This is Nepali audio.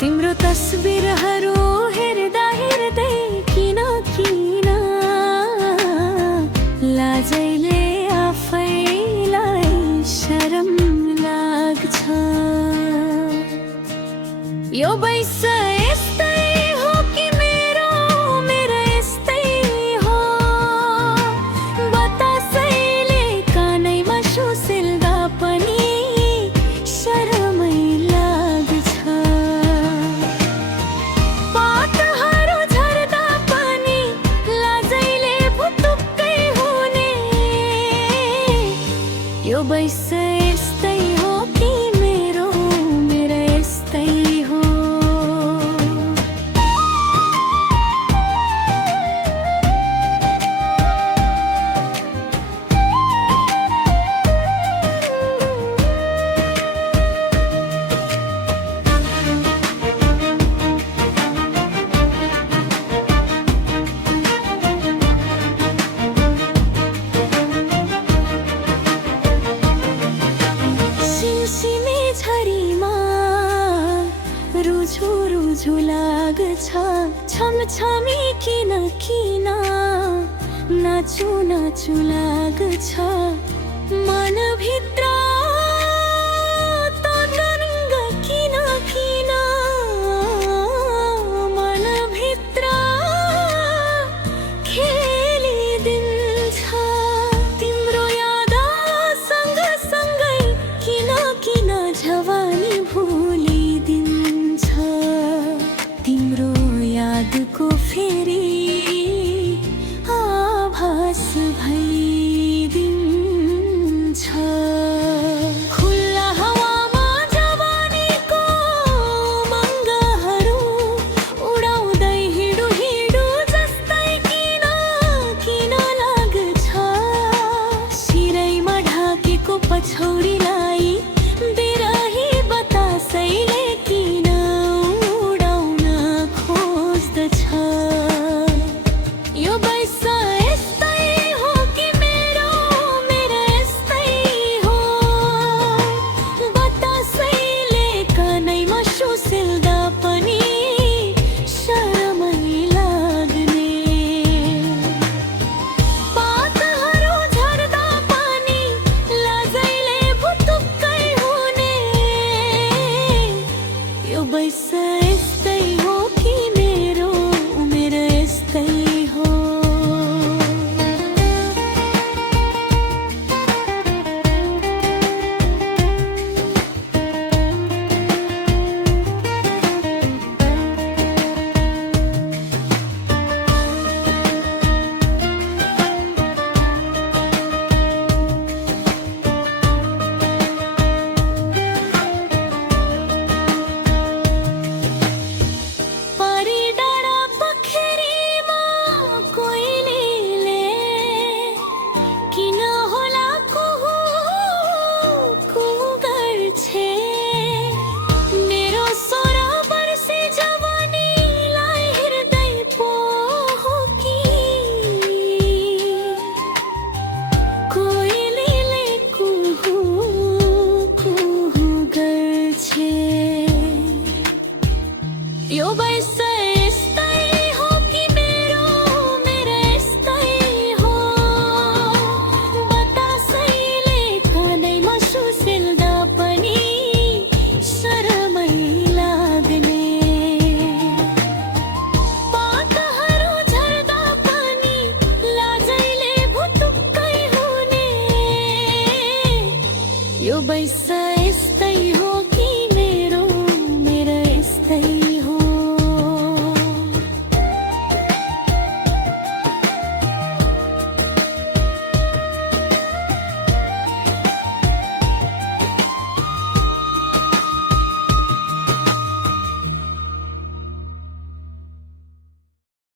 तिम्रो तस्बिरहरू हेर्दा हेर्दै किन किन लाजैले आफैलाई शरम लाग्छ। यो वैस यस्तै हो कि मेरो यस्तै हो, बतासैले कानैमा सुसिल्दा पनि शरमै लाग्छ। पातहरू झर्दा पनि लाजैले भुतुक्कै हुने, यो वैस यस्तै हो कि मेरो यस्तै हो। सिमसिमे झरीमा रुझु रुझु लाग्छ, छमछमी किन किन नाचु नाचु लाग्छ। मनभित्र तरङ्ग किन किन, मनभित्र खेलिदिन्छ। तिम्रो याद सँगसँगै किन किन जवानी भुलिदिन्छ। तिम्रो यादको फेरि आभास भइदिन्छ। खुल्ला हावामा जवानीको मङ्गहरू उडाउँदै हिँडु हिँडु जस्तै किन किन लाग्छ। शिरैमा ढाकेको पछौरीलाई बिरही बतासैले किन उडाउन खोज्दछ। यो वैस यस्तै हो कि मेरो यस्तै हो, बतासैले कानैमा सुसिल्दा पनि शरमै लाग्ने। पातहरू झर्दा पनि लाजैले भुतुक्कै हुने, यो वैस यस्तै हो कि मेरो यस्तै हो। परी डाँडा पोखरीमा कोइलीले किन होला कुहु कुहु गर्छे। मेरो 16 वर्षे जवानीलाई हेर्दै पो हो कि कोइलीले कुहु कुहु गर्छे। यो वैस यस्तै हो कि मेरो यस्तै हो, बतासैले कानैमा सुसिल्दा पनि शरमै लाग्ने। पातहरू झर्दा पनि लाजैले भुतुक्कै हुने, यो वैस